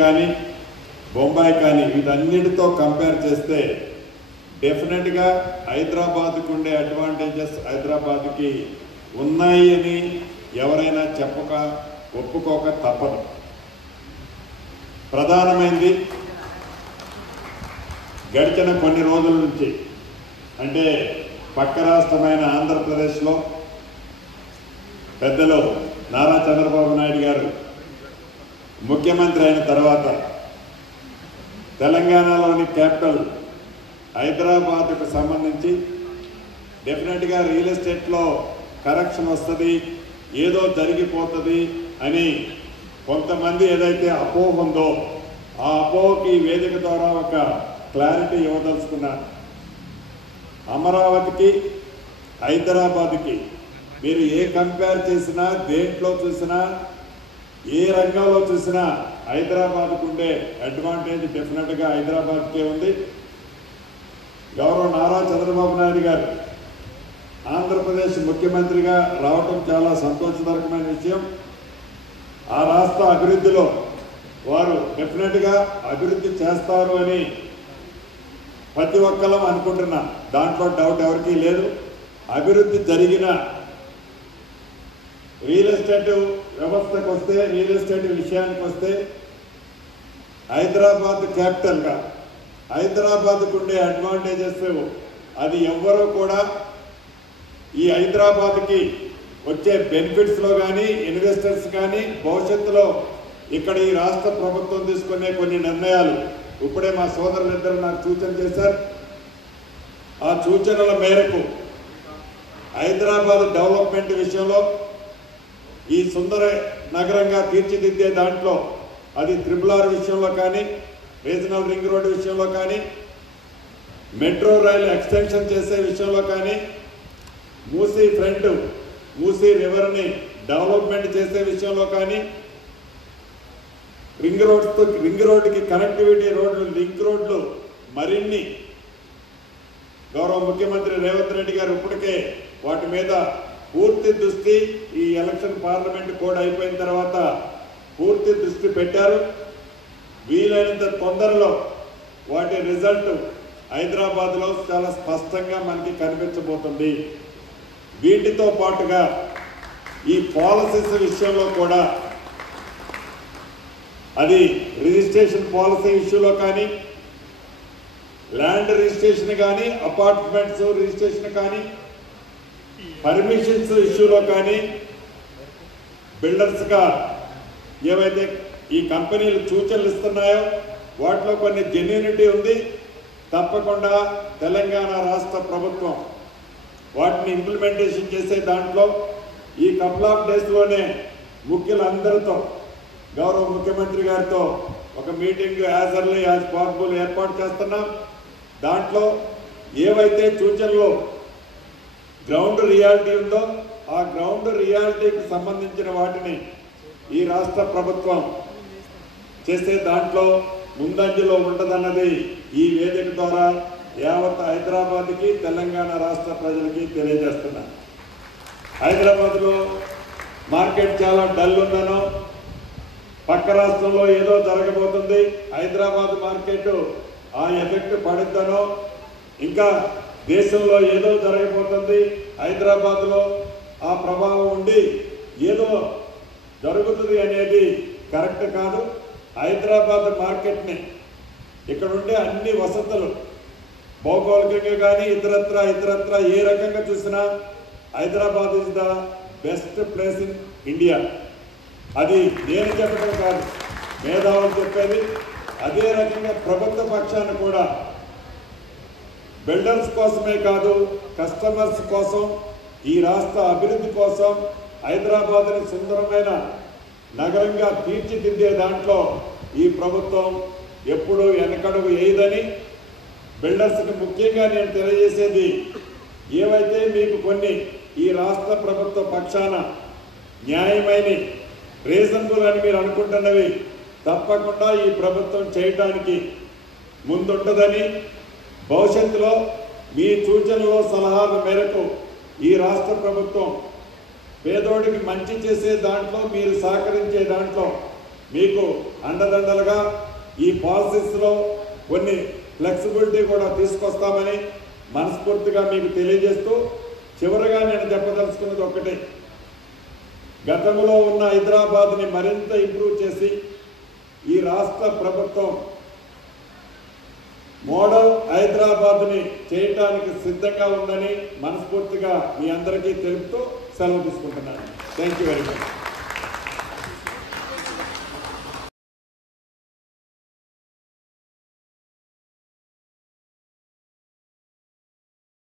కానీ బొంబాయి కానీ వీటన్నిటితో కంపేర్ చేస్తే డెఫినెట్గా హైదరాబాద్కు ఉండే అడ్వాంటేజెస్ హైదరాబాద్కి ఉన్నాయి అని ఎవరైనా ఒప్పుకోక తప్పదు. ప్రధానమైనది గడిచిన కొన్ని రోజుల నుంచి అంటే పక్క రాష్ట్రమైన ఆంధ్రప్రదేశ్లో పెద్దలు నారా చంద్రబాబు నాయుడు గారు ముఖ్యమంత్రి అయిన తర్వాత తెలంగాణలోని క్యాపిటల్ హైదరాబాద్కు సంబంధించి డెఫినెట్గా రియల్ ఎస్టేట్లో కరెక్షన్ వస్తుంది, ఏదో జరిగిపోతుంది అని కొంతమంది ఏదైతే అపోహ ఉందో ఆ అపోహకి వేదిక ద్వారా ఒక క్లారిటీ ఇవ్వదలుచుకున్నారు. అమరావతికి హైదరాబాద్కి మీరు ఏ కంపేర్ చేసినా, దేంట్లో చూసినా, ఏ రంగంలో చూసినా హైదరాబాద్కు ఉండే అడ్వాంటేజ్ డెఫినెట్గా హైదరాబాద్కే ఉంది. గౌరవ నారా చంద్రబాబు నాయుడు గారు ఆంధ్రప్రదేశ్ ముఖ్యమంత్రిగా రావటం చాలా సంతోషకరమైన విషయం. ఆ రాష్ట్ర అభివృద్ధిలో వారు డెఫినెట్గా అభివృద్ధి చేస్తారు అని ప్రతి ఒక్కరం అనుకుంటున్నా, దాంట్లో డౌట్ ఎవరికీ లేదు. అభివృద్ధి జరిగిన రియల్ ఎస్టేట్ వ్యవస్థకు వస్తే, రియల్ ఎస్టేట్ విషయానికి వస్తే హైదరాబాద్ క్యాపిటల్గా హైదరాబాద్కు ఉండే అడ్వాంటేజెస్ అది ఎవ్వరూ కూడా ఈ హైదరాబాద్కి వచ్చే బెనిఫిట్స్లో కానీ ఇన్వెస్టర్స్ కానీ భవిష్యత్తులో ఇక్కడ ఈ రాష్ట్ర ప్రభుత్వం తీసుకునే కొన్ని నిర్ణయాలు ఇప్పుడే మా సోదరులిద్దరూ నాకు సూచన చేశారు. ఆ సూచనల మేరకు హైదరాబాద్ డెవలప్మెంట్ విషయంలో ఈ సుందర నగరంగా తీర్చిదిద్దే దాంట్లో అది RRR విషయంలో కానీ, రీజనల్ రింగ్ రోడ్డు విషయంలో కానీ, మెట్రో రైలు ఎక్స్టెన్షన్ చేసే విషయంలో కానీ, మూసీ రివర్ని డెవలప్మెంట్ చేసే విషయంలో కానీ, రింగ్ రోడ్డుకి కనెక్టివిటీ రోడ్లు, లింక్ రోడ్లు మరిన్ని గౌరవ ముఖ్యమంత్రి రేవంత్ రెడ్డి గారు ఇప్పటికే వాటి మీద పూర్తి దృష్టి ఈ ఎలక్షన్ పార్లమెంట్ కోడ్ అయిపోయిన తర్వాత పూర్తి దృష్టి పెట్టారు. వీలైనంత తొందరలో వాటి రిజల్ట్ హైదరాబాద్లో చాలా స్పష్టంగా మనకి కనిపించబోతుంది. వీటితో పాటుగా ఈ పాలసీస్ విషయంలో కూడా అది రిజిస్ట్రేషన్ పాలసీ ఇష్యూలో కానీ, ల్యాండ్ రిజిస్ట్రేషన్ కానీ, అపార్ట్మెంట్స్ రిజిస్ట్రేషన్ కానీ, పర్మిషన్స్ ఇష్యూలో కానీ, బిల్డర్స్గా ఏవైతే ఈ కంపెనీలు సూచనలు ఇస్తున్నాయో వాటిలో కొన్ని జెన్యూనిటీ ఉంది. తప్పకుండా తెలంగాణ రాష్ట్ర ప్రభుత్వం వాటిని ఇంప్లిమెంటేషన్ చేసే దాంట్లో ఈ కపుల్ ఆఫ్ డేస్లోనే ముఖ్యులందరితో గౌరవ ముఖ్యమంత్రి గారితో ఒక meeting as early as possible ఏర్పాటు చేస్తున్నాం. దాంట్లో ఏవైతే సూచనలు గ్రౌండ్ రియాలిటీ ఉందో ఆ గ్రౌండ్ రియాలిటీకి సంబంధించిన వాటిని ఈ రాష్ట్ర ప్రభుత్వం చేసే దాంట్లో ముందంజలో ఉంటుందన్నది ఈ వేదిక ద్వారా యావత్ హైదరాబాద్కి, తెలంగాణ రాష్ట్ర ప్రజలకి తెలియజేస్తున్నా. హైదరాబాద్లో మార్కెట్ చాలా డల్ ఉందనో, పక్క రాష్ట్రంలో ఏదో జరగబోతుంది, హైదరాబాద్ మార్కెట్ ఆ ఎఫెక్ట్ పడుద్దనో, ఇంకా దేశంలో ఏదో జరగబోతుంది, హైదరాబాద్లో ఆ ప్రభావం ఉండి ఏదో జరుగుతుంది అనేది కరెక్ట్ కాదు. హైదరాబాద్ మార్కెట్ని ఇక్కడ ఉండే అన్ని వసతులు భౌగోళికంగా కానీ ఇతరత్ర ఏ రకంగా చూసినా Hyderabad is the best place in India. అది నేను చెప్పడం కాదు, మేధావులు చెప్పేది. అదే రకంగా ప్రభుత్వ పక్షాన్ని కూడా బిల్డర్స్ కోసమే కాదు, కస్టమర్స్ కోసం, ఈ రాష్ట్ర అభివృద్ధి కోసం హైదరాబాద్ని సుందరమైన నగరంగా తీర్చిదిద్దే దాంట్లో ఈ ప్రభుత్వం ఎప్పుడూ వెనకడుగు వేయదని బిల్డర్స్కి ముఖ్యంగా నేను తెలియజేసేది, ఏవైతే మీకు కొన్ని ఈ రాష్ట్ర ప్రభుత్వ పక్షాన న్యాయమైన రీజనబుల్ అని మీరు అనుకుంటున్నవి తప్పకుండా ఈ ప్రభుత్వం చేయటానికి ముందుంటుందని, భవిష్యత్తులో మీ సూచనలు సలహాల మేరకు ఈ రాష్ట్ర ప్రభుత్వం పేదోడికి మంచి చేసే దాంట్లో, మీరు సహకరించే దాంట్లో మీకు అండదండలుగా ఈ పాలసీస్లో కొన్ని ఫ్లెక్సిబిలిటీ కూడా తీసుకొస్తామని మనస్ఫూర్తిగా మీకు తెలియజేస్తూ చివరగా నేను చెప్పదలుచుకున్నది ఒక్కటే, గతంలో ఉన్న హైదరాబాద్ని మరింత ఇంప్రూవ్ చేసి ఈ రాష్ట్ర ప్రభుత్వం మోడల్ హైదరాబాద్ని చేయటానికి సిద్ధంగా ఉందని మనస్ఫూర్తిగా మీ అందరికీ తెలుపుతూ సెలవు తీసుకుంటున్నాను. Thank you very much.